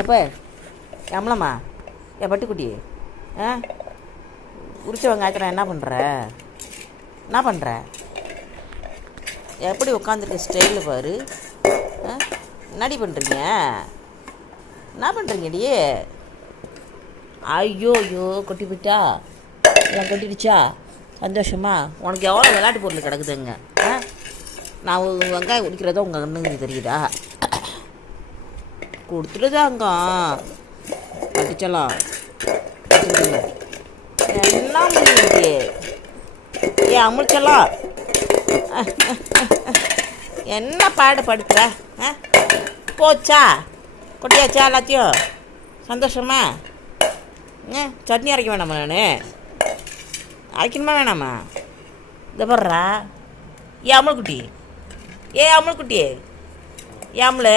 எப்போ எம்மளம்மா பட்டுக்குட்டி உரிச்ச வெங்காயத்தில் என்ன பண்ணுற எப்படி உட்காந்துருக்க ஸ்டைலில் பாரு. என்னடி பண்ணுறீங்க? என்ன பண்ணுறீங்கடி? ஐயோ கொட்டி போயிட்டா? எல்லாம் கொட்டிடுச்சா? சந்தோஷமா? உனக்கு எவ்வளோ விளையாட்டு பொருள் கிடக்குதுங்க. நான் வெங்காயம் குடிக்கிறதோ உங்கள் கண்ணுக்கு தெரியுதா? கொடுத்துட்டுதாங்க கட்டிச்சலாம். என்ன முடியுது? ஏன் அமுச்சலாம்? என்ன பாடு படுத்துற? போச்சா? கொட்டியாச்சா எல்லாத்தையும்? சந்தோஷமா? சட்னி அரைக்க வேணாமா? நான் அரைக்கணுமா வேணாமா? இதை போடுறா. ஏன் அமுல்குட்டி? ஏன் அமுல்குட்டி? ஏன் அமுல்?